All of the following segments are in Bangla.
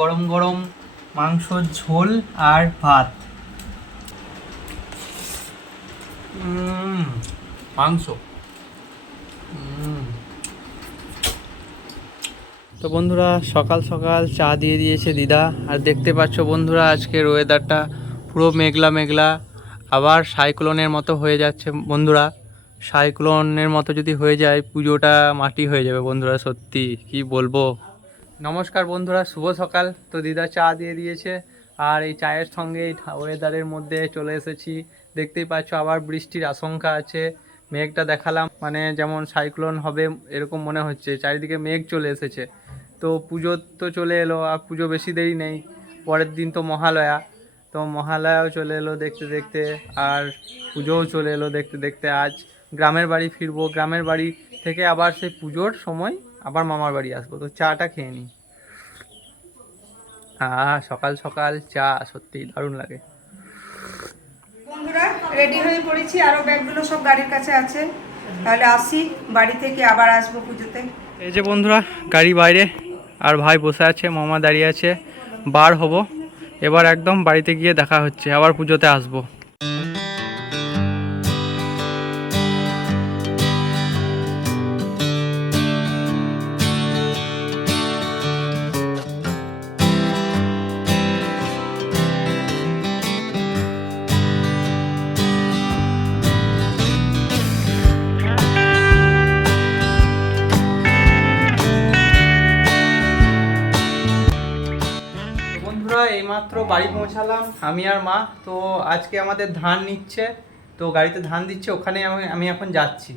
গরম গরম মাংসর ঝোল আর ভাত। মাংস। তো বন্ধুরা সকাল সকাল চা দিয়ে দিয়েছে দিদা। আর দেখতে পাচ্ছ বন্ধুরা আজকের ওয়েদারটা পুরো মেঘলা মেঘলা, আবার সাইক্লোনের মতো হয়ে যাচ্ছে বন্ধুরা। সাইক্লোনের মতো যদি হয়ে যায় পুজোটা মাটি হয়ে যাবে বন্ধুরা, সত্যি কি বলবো। নমস্কার বন্ধুরা, শুভ সকাল। তো দিদা চা দিয়ে দিয়েছে আর এই চায়ের সঙ্গে এই ওয়েদারের মধ্যে চলে এসেছি। দেখতেই পাচ্ছ আবার বৃষ্টির আশঙ্কা আছে। মেঘটা দেখালাম, মানে যেমন সাইক্লোন হবে এরকম মনে হচ্ছে, চারিদিকে মেঘ চলে এসেছে। তো পুজো তো চলে এলো, আর পুজো বেশি দেরি নেই, পরের দিন তো মহালয়া। তো মহালয়াও চলে এলো দেখতে দেখতে, আর পুজোও চলে এলো দেখতে দেখতে। আজ গ্রামের বাড়ি ফিরবো, গ্রামের বাড়ি থেকে আবার সেই পুজোর সময় আবার মামার বাড়ি আসবো। তো চাটা খেয়ে নিই। সকাল সকাল চা সত্যি দারুণ লাগে। বন্ধুরা রেডি হয়ে পড়েছি, আরো ব্যাগগুলো সব গাড়ির কাছে আছে। তাহলে আসি, বাড়ি থেকে আবার আসবো পুজোতে। এই যে বন্ধুরা গাড়ি বাইরে, আর ভাই বসে আছে, মামা দাঁড়িয়ে আছে। বার হব এবার, একদম বাড়িতে গিয়ে দেখা হচ্ছে, আবার পুজোতে আসবো। এইমাত্র বাড়ি পৌঁছালাম আমি আর মা। তো আজকে আমাদের ধান নিচ্ছে, তো গাড়িতে ধান দিচ্ছে, ওখানে আমি এখন যাচ্ছি।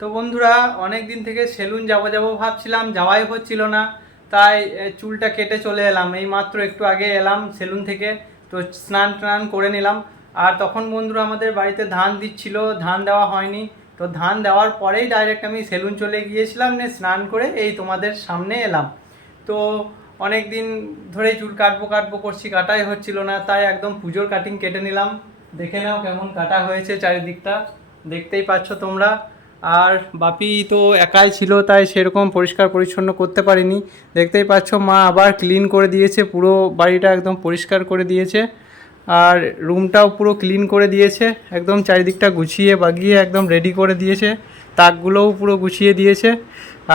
তো বন্ধুরা অনেক দিন থেকে সেলুন যাবো ভাবছিলাম, যাওয়াই হচ্ছিল না, তাই চুলটা কেটে চলে এলাম। এই মাত্র একটু আগে এলাম সেলুন থেকে, তো স্নান টান করে নিলাম। আর তখন বন্ধুরা আমাদের বাড়িতে ধান দিচ্ছিল, ধান দেওয়া হয়নি। তো ধান দেওয়ার পরেই ডাইরেক্ট আমি সেলুন চলে গিয়েছিলাম, স্নান করে এই তোমাদের সামনে এলাম। তো অনেক দিন ধরেই চুল কাটবো করছি, কাটাই হচ্ছিল না, তাই একদম পুজোর কাটিং কেটে নিলাম। দেখে নাও কেমন কাটা হয়েছে চারিদিকটা, দেখতেই পাচ্ছ তোমরা। আর বাপি তো একাই ছিল, তাই সেরকম পরিষ্কার পরিচ্ছন্ন করতে পারিনি। দেখতেই পাচ্ছ মা আবার ক্লিন করে দিয়েছে, পুরো বাড়িটা একদম পরিষ্কার করে দিয়েছে। আর রুমটাও পুরো ক্লিন করে দিয়েছে, একদম চারিদিকটা গুছিয়ে বাগিয়ে একদম রেডি করে দিয়েছে। তাকগুলোও পুরো গুছিয়ে দিয়েছে।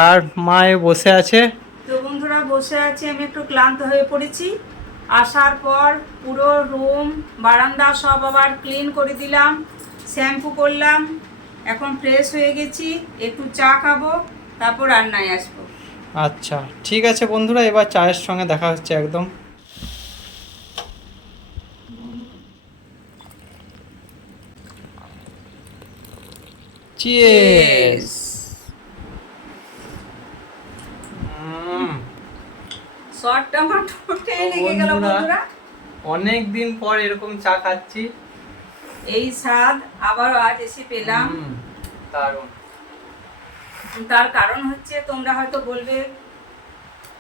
আর মায়ে বসে আছে। তো বন্ধুরা বসে আছি, আমি একটু ক্লান্ত হয়ে পড়েছি। আসার পর পুরো রুম বারান্দা সব আবার ক্লিন করে দিলাম, শ্যাম্পু করলাম। এখন ফ্রেশ হয়ে গেছি, একটু চা খাবো, তারপর রান্নায় আসবো। আচ্ছা ঠিক আছে বন্ধুরা, এবার চায়ের সঙ্গে দেখা হচ্ছে একদম। চিয়ার্স। শর্টটা আমার ঠোঁটে লেগে গেল বন্ধুরা। অনেক দিন পর এরকম চা খাচ্ছি, এই স্বাদ আবারও আজ এসে পেলাম। দারুণ। তার কারণ হচ্ছে, তোমরা হয়তো বলবে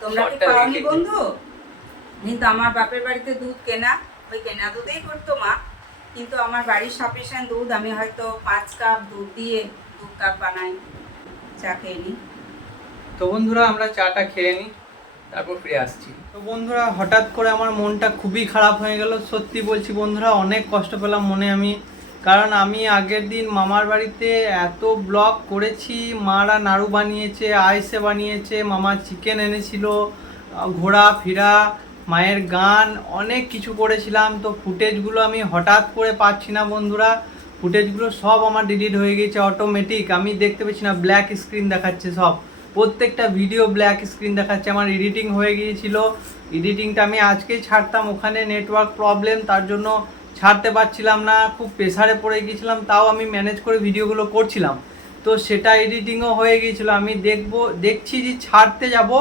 তোমরা কি পাওনি বন্ধু, কিন্তু আমার বাপের বাড়িতে দুধ কেনা, ওই কেনা দুধেই করতো মা। কিন্তু আমার বাড়ির সাফিসিয়েন্ট দুধ, আমি হয়তো 5 কাপ দুধ দিয়ে 2 কাপ বানাই, চা খেয়ে নিই। তো বন্ধুরা আমরা চাটা খেয়ে নিই, তারপর ফিরে আসছি। তো বন্ধুরা হঠাৎ করে আমার মনটা খুবই খারাপ হয়ে গেল, সত্যি বলছি বন্ধুরা, অনেক কষ্ট পেলাম মনে আমি। কারণ আমি আগের দিন মামার বাড়িতে এত ব্লগ করেছি, মারা নাড়ু বানিয়েছে, আইসে বানিয়েছে, মামা চিকেন এনেছিল, ঘোরা ফেরা, মায়ের গান, অনেক কিছু করেছিলাম। তো ফুটেজগুলো আমি হঠাৎ করে পাচ্ছি না বন্ধুরা, ফুটেজগুলো সব আমার ডিলিট হয়ে গেছে অটোমেটিক, আমি দেখতে পাচ্ছি না, ব্ল্যাক স্ক্রিন দেখাচ্ছে সব, প্রত্যেকটা ভিডিও ব্ল্যাক স্ক্রিন দেখাচ্ছে। আমার এডিটিং হয়ে গিয়েছিল, এডিটিংটা আমি আজকেই ছাড়তাম, ওখানে নেটওয়ার্ক প্রবলেম, তার জন্য ছাড়তে পারছিলাম না, খুব প্রেসারে পড়ে গিয়েছিলাম, তাও আমি ম্যানেজ করে ভিডিওগুলো করছিলাম। তো সেটা এডিটিংও হয়ে গিয়েছিলো, আমি দেখছি যে ছাড়তে যাব,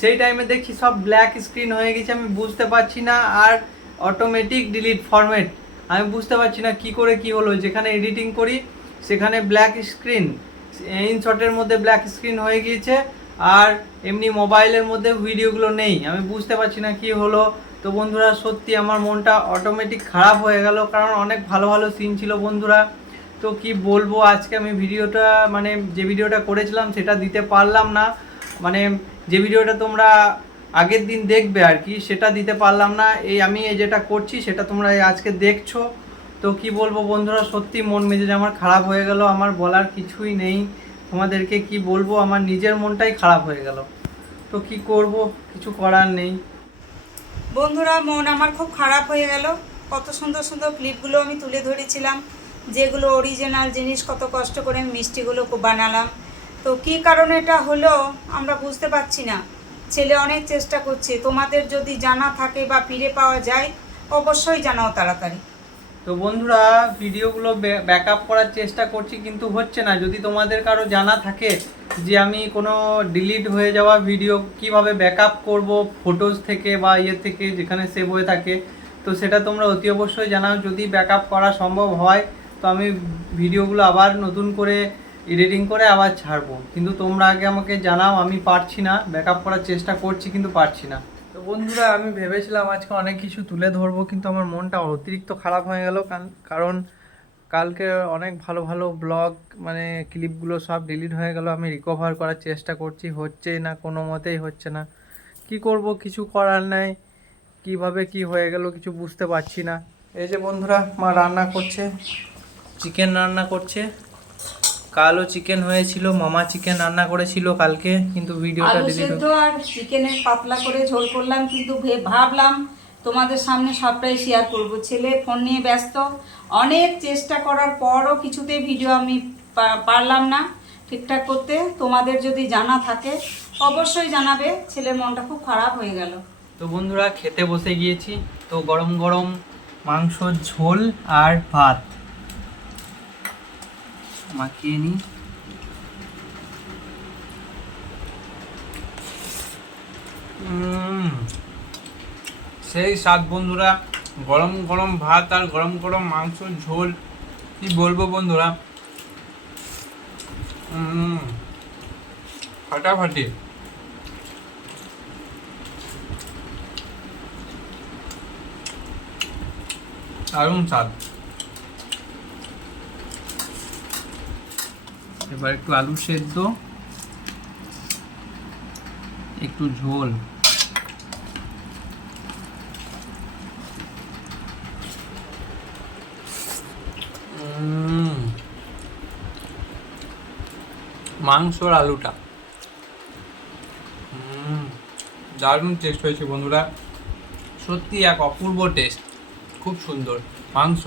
সেই টাইমে দেখছি সব ব্ল্যাক স্ক্রিন হয়ে গেছে, আমি বুঝতে পারছি না। আর অটোমেটিক ডিলিট ফরম্যাট, আমি বুঝতে পারছি না কি করে কি হলো, যেখানে এডিটিং করি সেখানে ব্ল্যাক স্ক্রিন, ইনশটের মধ্যে ব্ল্যাক স্ক্রিন হয়ে গিয়েছে, আর এমনি মোবাইলের মধ্যে ভিডিওগুলো নেই, আমি বুঝতে পারছি না কি হলো। তো বন্ধুরা সত্যি আমার মনটা অটোমেটিক খারাপ হয়ে গেল, কারণ অনেক ভালো ভালো সিন ছিল বন্ধুরা। তো কি বলবো, আজকে আমি ভিডিওটা মানে যে ভিডিওটা করেছিলাম সেটা দিতে পারলাম না, মানে যে ভিডিওটা তোমরা আগের দিন দেখবে আর কি, সেটা দিতে পারলাম না। আমি যেটা করছি সেটা তোমরা আজকে দেখছো। তো কি বলবো বন্ধুরা, সত্যি মন মেজাজ আমার খারাপ হয়ে গেল, আমার বলার কিছুই নেই। তোমাদেরকে কি বলবো, আমার নিজের মনটাই খারাপ হয়ে গেল। তো কি করব, কিছু করার নেই। বন্ধুরা, মন আমার খুব খারাপ হয়ে গেল। কত সুন্দর সুন্দর ক্লিপগুলো আমি তুলে ধরেছিলাম, যেগুলো অরিজিনাল জিনিস, কত কষ্ট করে মিষ্টিগুলো বানালাম। তো কী কারণে এটা হলো আমরা বুঝতে পারছি না। ছেলে অনেক চেষ্টা করছে, তোমাদের যদি জানা থাকে বা ফিরে পাওয়া যায় অবশ্যই জানাও তাড়াতাড়ি। তো বন্ধুরা, ভিডিওগুলো ব্যাকআপ করার চেষ্টা করছি কিন্তু হচ্ছে না। যদি তোমাদের কারো জানা থাকে যে আমি কোনো ডিলিট হয়ে যাওয়া ভিডিও কিভাবে ব্যাকআপ করব, ফটোজ থেকে বা থেকে যেখানে সেভ হয়ে থাকে, তো সেটা তোমরা অতি অবশ্যই জানাও। যদি ব্যাকআপ করা সম্ভব হয় তো আমি ভিডিওগুলো আবার নতুন করে এডিটিং করে আবার ছাড়বো, কিন্তু তোমরা আগে আমাকে জানাও। আমি পারছি না, ব্যাকআপ করার চেষ্টা করছি কিন্তু পারছি না। তো বন্ধুরা, আমি ভেবেছিলাম আজকে অনেক কিছু তুলে ধরবো, কিন্তু আমার মনটা অতিরিক্ত খারাপ হয়ে গেল, কারণ কালকে অনেক ভালো ভালো ব্লগ মানে ক্লিপগুলো সব ডিলিট হয়ে গেল। আমি রিকভার করার চেষ্টা করছি, হচ্ছেই না, কোনো মতেই হচ্ছে না। কি করব, কিছু করার নাই। কিভাবে কি হয়ে গেল কিছু বুঝতে পারছি না। এই যে বন্ধুরা, মা রান্না করছে, চিকেন রান্না করছে। কালও চিকেন হয়েছিল, মামা চিকেন রান্না করেছিল কালকে, কিন্তু ভিডিওটা আলু ডিলিট সেদ্ধ আর চিকেনের পাতলা করে ঝোল করলাম, কিন্তু ভাবলাম তোমাদের সামনে সবটাই শেয়ার করব। ছেলে ফোন নিয়ে ব্যস্ত, অনেক চেষ্টা করার পরও কিছুতেই ভিডিও আমি পারলাম না ঠিকঠাক করতে। তোমাদের যদি জানা থাকে অবশ্যই জানাবে। ছেলের মনটা খুব খারাপ হয়ে গেল। তো বন্ধুরা, খেতে বসে গিয়েছি। তো গরম গরম মাংসর ঝোল আর ভাত মাখিয়ে নিই। সেই স্বাদ বন্ধুরা, গরম গরম ভাত আর গরম গরম মাংসর ঝোল, কি বলবো বন্ধুরা, ফাটাফাটি। দারুণ স্বাদ। এবার একটু আলু সেদ্ধ, একটু ঝোল। মাংসর আলুটা দারুণ টেস্ট হয়েছে বন্ধুরা, সত্যি এক অপূর্ব টেস্ট, খুব সুন্দর মাংস।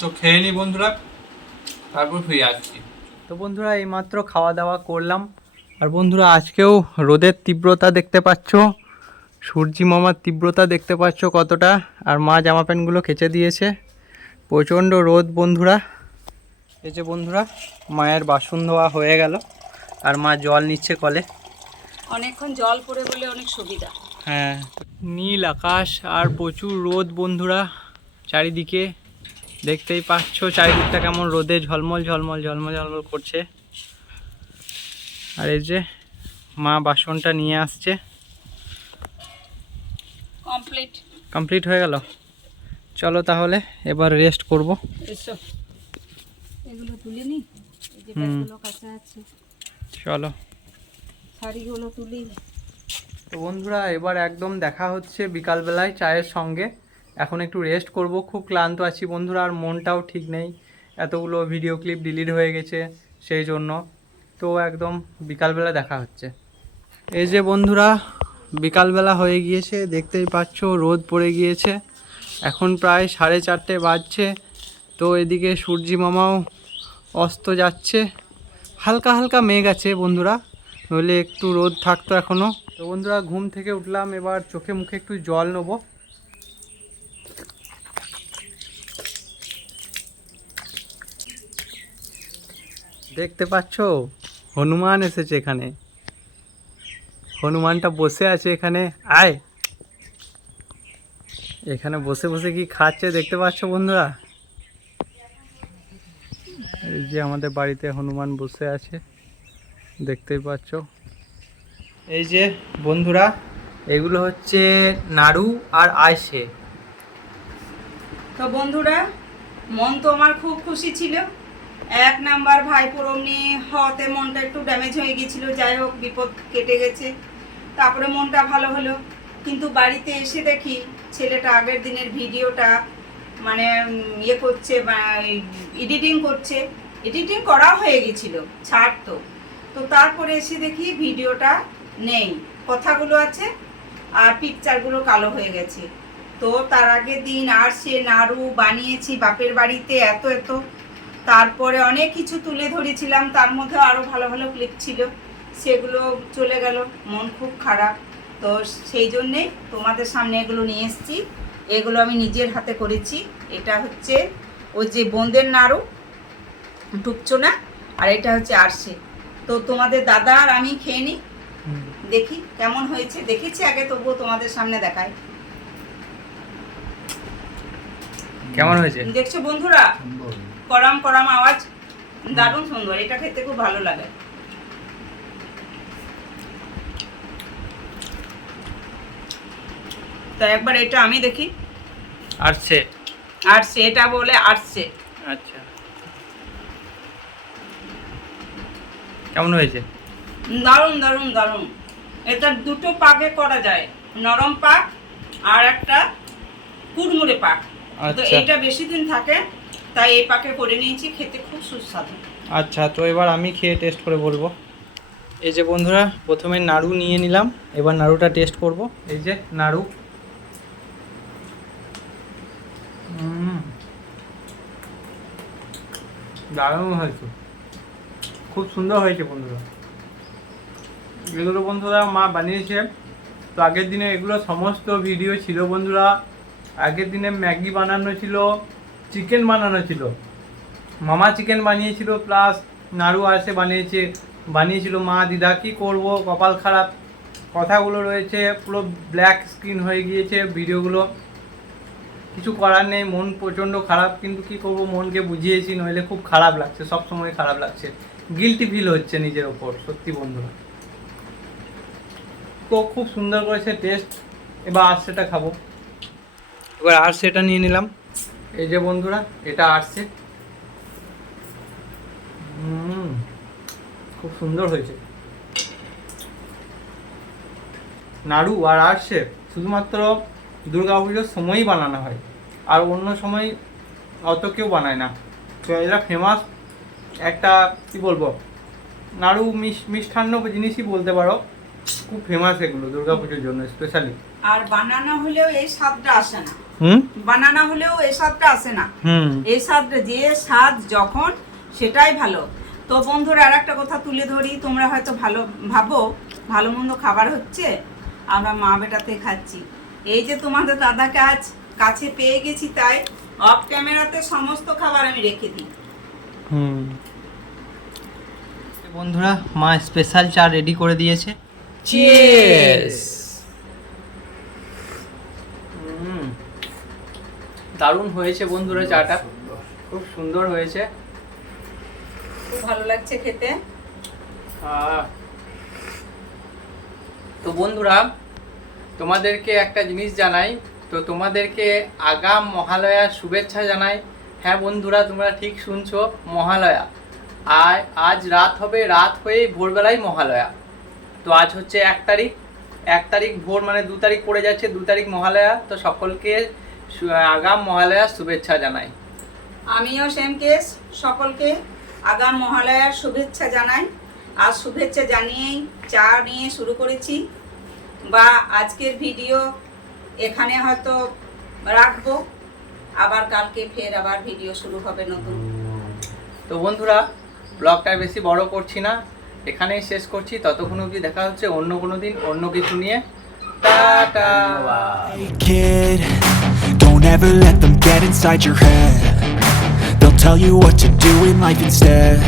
তো খেয়ে নি বন্ধুরা, তারপর ফিরে আসছি। তো বন্ধুরা, এইমাত্র খাওয়া দাওয়া করলাম। আর বন্ধুরা, আজকেও রোদের তীব্রতা দেখতে পাচ্ছ, সূর্যি মামার তীব্রতা দেখতে পাচ্ছ কতটা। আর মা জামা প্যান্টগুলো কেচে দিয়েছে, প্রচণ্ড রোদ বন্ধুরা। এই যে বন্ধুরা, মায়ের বাসন ধোয়া হয়ে গেল, আর মা জল নিচ্ছে কলে। অনেকক্ষণ জল পড়ে বলে অনেক সুবিধা। হ্যাঁ, নীল আকাশ আর প্রচুর রোদ বন্ধুরা চারিদিকে। দেখতেই পাচ্ছ চারিদিকটা কেমন রোদে ঝলমল ঝলমল ঝলমল ঝলমল করছে। আর এই যে মা বাসনটা নিয়ে আসছে। কমপ্লিট হয়ে গেল। চলো তাহলে এবার রেস্ট করব। এগুলো তুলে নি, এই যে ব্যাগগুলো কাঁচা আছে, চলো শাড়িগুলো তুলি। তো বন্ধুরা, এবার একদম দেখা হচ্ছে বিকালবেলায় চায়ের সঙ্গে। এখন একটু রেস্ট করব, খুব ক্লান্ত আছি বন্ধুরা, আর মনটাও ঠিক নেই, এতগুলো ভিডিও ক্লিপ ডিলিট হয়ে গেছে সেই জন্য। তো একদম বিকালবেলা দেখা হচ্ছে। এই যে বন্ধুরা, বিকালবেলা হয়ে গিয়েছে, দেখতেই পাচ্ছ রোদ পড়ে গিয়েছে। এখন প্রায় 4:30 বাজছে। তো এদিকে সূর্যি মামাও অস্ত যাচ্ছে, হালকা হালকা মেঘ আছে বন্ধুরা, নইলে একটু রোদ থাকতো এখনও। তো বন্ধুরা, ঘুম থেকে উঠলাম, এবার চোখে মুখে একটু জল নেব। দেখতে পাচ্ছ হনুমান এসেছে এখানে, হনুমানটা বসে আছে এখানে। আয়, এখানে বসে বসে কি খাচ্ছে দেখতে পাচ্ছ বন্ধুরা। এই যে আমাদের বাড়িতে হনুমান বসে আছে। দেখতেই পাচ্ছ। এই যে বন্ধুরা, এগুলো হচ্ছে নাড়ু আর আইসে। তো বন্ধুরা, মন তো আমার খুব খুশি ছিল। 1 নাম্বার ভাইপোর অমনি হওয়াতে মনটা একটু ড্যামেজ হয়ে গেছিল, যাই হোক বিপদ কেটে গেছে। তারপরে মনটা ভালো হলো, কিন্তু বাড়িতে এসে দেখি ছেলেটা আগের দিনের ভিডিওটা মানে ইয়ে করছে, এডিটিং করছে। এডিটিং করা হয়ে গেছিল, ছাড়তো। তো তারপরে এসে দেখি ভিডিওটা নেই, কথাগুলো আছে আর পিকচারগুলো কালো হয়ে গেছে। তো তার আগের দিন আর সে নাড়ু বানিয়েছি বাপের বাড়িতে এত এত, তারপরে অনেক কিছু তুলে ধরেছিলাম, তার মধ্যে আরও ভালো ভালো ক্লিপ ছিল, সেগুলো চলে গেল। মন খুব খারাপ। তো সেই জন্যে তোমাদের সামনে এগুলো নিয়ে এসেছি। এগুলো আমি নিজের হাতে করেছি। এটা হচ্ছে ওই যে বোঁদের নাড়ু, টুকছো না, আর এটা হচ্ছে আরশে। তো তোমাদের দাদা আর আমি খেয়ে নিই, দেখি কেমন হয়েছে। দেখেছি আগে, তবুও তোমাদের সামনে দেখাই। কেমন হয়েছে দেখছো বন্ধুরা, করাম করাম আওয়াজ, দারুণ সুন্দর। এটা খেতে খুব ভালো লাগে। তো একবার এটা আমি দেখি। আরশে, আরশে এটা বলে, আরশে। আচ্ছা, কেমন হয়েছে? দারুণ দারুণ দারুণ। এটা দুটো পাকে করা যায়, নরম পাক আর একটা কুড়মুড়ে পাক। তো আচ্ছা। এটা বেশি দিন থাকে, তাই এই পাকে করে নিয়েছি। খেতে খুব সুস্বাদু। আচ্ছা, তো এবার আমি খেয়ে টেস্ট করে বলবো। এই যে বন্ধুরা, প্রথমে নাড়ু নিয়ে নিলাম, এবার নাড়ুটা টেস্ট করব। এই যে নাড়ু, দারুণ হয়েছে, খুব সুন্দর হয়েছে বন্ধুরা। এগুলো বন্ধুরা মা বানিয়েছে। তো আগের দিনে এগুলো সমস্ত ভিডিও ছিল বন্ধুরা। আগের দিনে ম্যাগি বানানো ছিল, চিকেন বানানো ছিল, মামা চিকেন বানিয়েছিল, প্লাস নাড়ু আসে বানিয়েছিল মা। দিদা কি করব, কপাল খারাপ, কথাগুলো রয়েছে পুরো ব্ল্যাক স্ক্রিন হয়ে গিয়েছে ভিডিওগুলো। কিছু করার নেই, মন প্রচণ্ড খারাপ, কিন্তু কি করব, মনকে বুঝিয়েছি, নইলে খুব খারাপ লাগছে, সব সময় খারাপ লাগছে, গিল্টি ফিল হচ্ছে নিজের ওপর, সত্যি বন্ধুরা। তো খুব সুন্দর করেছে টেস্ট। এবার আরশেটা খাবো। এবার আরশেটা নিয়ে নিলাম। এই যে বন্ধুরা, এটা আরশে, খুব সুন্দর হয়েছে। নাড়ু আর আরশে শুধুমাত্র দুর্গাপুজোর সময়ই বানানো হয়, আর অন্য সময় অত কেউ বানায় না। তো এরা ফেমাস একটা, কি বলবো, নাড়ু মিষ্টান্ন জিনিসই বলতে পারো, খুব ফেমাস এগুলো দুর্গাপুজোর জন্য স্পেশালি। আর বানানো হলেও এই স্বাদটা আসে না। বানানো হলেও এই স্বাদটা আসে না। এই স্বাদটা, যে স্বাদ যখন, সেটাই ভালো। তো বন্ধুরা, আর একটা কথা তুলে ধরি। তোমরা হয়তো ভাবো ভালো মন্দ খাবার হচ্ছে, আমরা মা বেটাতে খাচ্ছি। এই যে তোমাদের দাদাকে আজ কাছে পেয়ে গেছি, তাই অফ ক্যামেরাতে সমস্ত খাবার আমি রেখে দিই। বন্ধুরা, মা স্পেশাল চা রেডি করে দিয়েছে। চিয়ার্স। দারুণ হয়েছে বন্ধুরা, চাটা খুব সুন্দর হয়েছে, খুব ভালো লাগছে খেতে। তো বন্ধুরা, তোমাদেরকে একটা জিনিস জানাই, তো তোমাদেরকে আগাম মহালয়ার শুভেচ্ছা জানাই। হ্যাঁ বন্ধুরা, তোমরা ঠিক শুনছো, মহালয়া। আর আজ রাত হবে, রাত হয়েই ভোরবেলায় মহালয়া। তো আজ হচ্ছে 1 তারিখ ভোর, মানে 2 তারিখ পড়ে যাচ্ছে, 2 তারিখ মহালয়া। তো সকলকে আগাম মহালয়ার শুভেচ্ছা জানাই। আমিও সেম কেস, সকলকে আগাম মহালয়ার শুভেচ্ছা জানাই। আর শুভেচ্ছা জানিয়েই চা নিয়ে শুরু করেছি, বা আজকের ভিডিও এখানে হয়তো রাখবো, আবার কালকে ফের আবার ভিডিও শুরু হবে নতুন। তো বন্ধুরা, ব্লগটা বেশি বড় করছি না, এখানেই শেষ করছি। ততক্ষণ অবধি দেখা হচ্ছে অন্য কোনো দিন অন্য কিছু নিয়ে। Tata. Kid, don't ever let them get inside your head. They'll tell you what to do in life instead.